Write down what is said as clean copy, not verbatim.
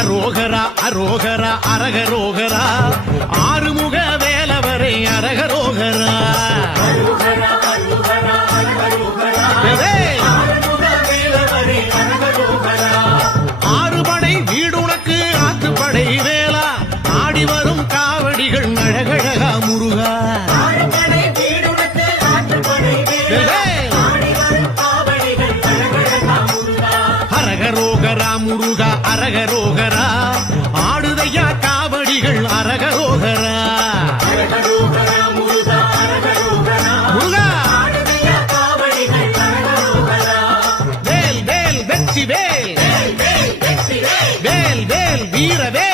அரோகரா அரோகரா அரகரோகரா ஆறுமுக வேலவரை அரகரோகரா ஆறுபடை வீடுனக்கு ஆத்துப்படை வேலா ஆடி வரும் காவடிகள் அழகழகா முருகா அரகரோகரா முருகா அரகரோகரா ஆடுதையா காவடிகள் அரகரோகரா முருகா வேல் வேல் வெற்றி வேல் வேல் வேல் வீரவேல்